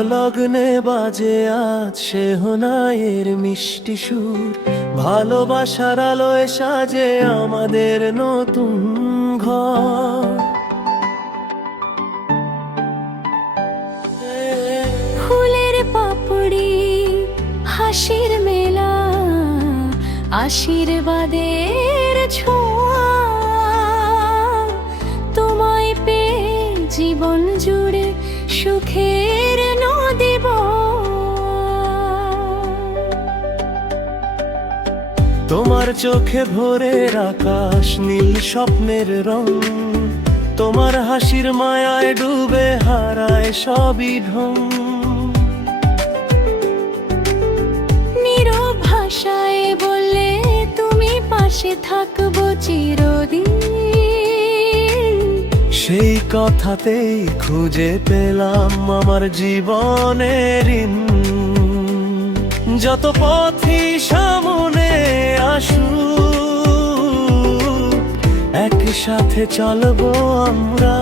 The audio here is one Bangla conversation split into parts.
লগ্নে বাজে আজ সেহনাইয়ের মিষ্টি সুর, ভালোবাসার আলোয় সাজে আমাদের নতুন ঘর। ফুলের পাপড়ি, হাসির মেলা, আশীর্বাদের ছোঁয়া, তোমায় পেয়ে জীবন জুড়ে সুখের নদী বয়। তোমার চোখে ভোরের আকাশ নীল স্বপ্নের রং, তোমার হাসির মায়ায় ডুবে হারায় সবই ঢং। নীরব ভাষায় বললে তুমি পাশে থাকবো চিরদিন, সেই কথাতেই খুঁজে পেলাম আমার জীবনের ঋণ। যত পথই সামনে আসুক, একসাথে চলবো আমরা।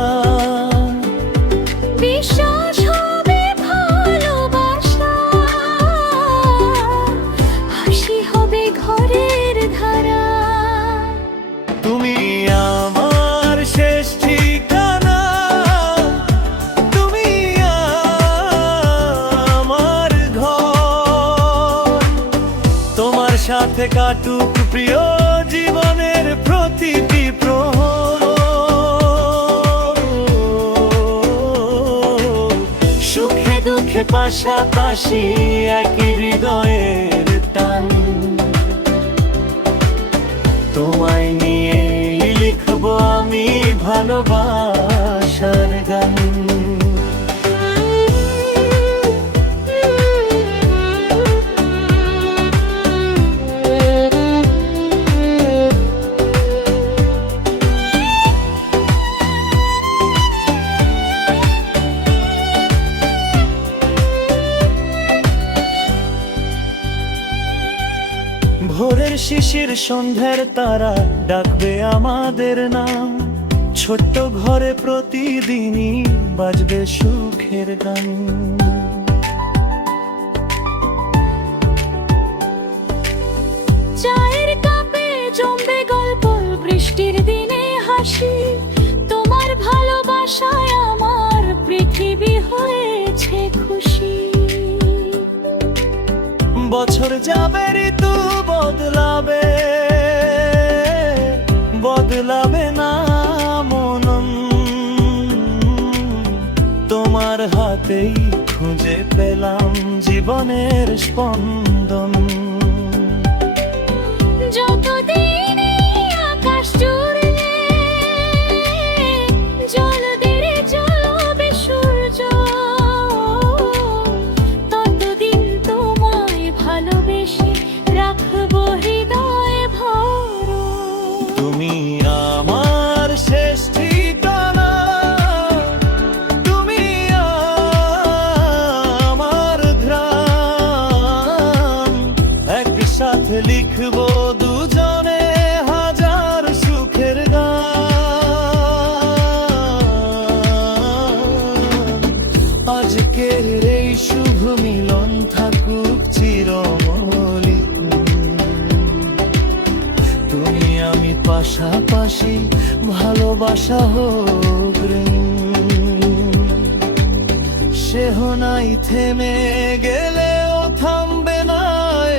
বিশ্বাস হবে ভালোবাসা, হাসি হবে ঘরের ধারা। তুমি আমার শেষ ঠিকানা, তুমি আমার ঘর। তোমার সাথে কাটুক প্রিয় জীবনের প্রতিটি প্রহর। সুখে দুঃখে পাশাপাশি একই হৃদয়ের টান, তোমায় নিয়ে লিখবো আমি ভালোবাসার গান। ভোরের শিশির সন্ধ্যার তারা ডাকবে আমাদের নাম, ছোট্ট ঘরে প্রতিদিনই বাজবে সুখের গান। চায়ের কাপে জমবে গল্প, বৃষ্টির দিনে হাসি, তোমার ভালোবাসায় আমার পৃথিবী হয়েছে খুশি। বছর যাবে ঋতু বদলাবে, বদলাবে না মনন। তোমার হাতেই খুঁজে পেলাম জীবনের স্পন্দন। যতদিন এই আকাশ জুড়ে জল দিয়ে জ্বলবে সূর্য, ততদিন তোমায় ভালোবেসে রাখবো হৃদয়ে ভরা। তুমি আমার শেষ ঠিকানা, তুমি আমার ঘ্রাণ। একসাথে লিখবো দুজনে হাজার সুখের গান। আজকের এই শুভ মিলন থাকুক চিরমৌলিক, তুমি আমি পাশাপাশি ভালোবাসা হোক ঋণ। সেহনাই থেমে গেলেও থামবে না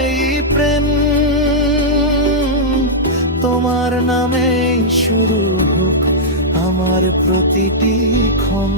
এই প্রেম, তোমার নামেই শুরু হোক আমার প্রতিটি ক্ষণ।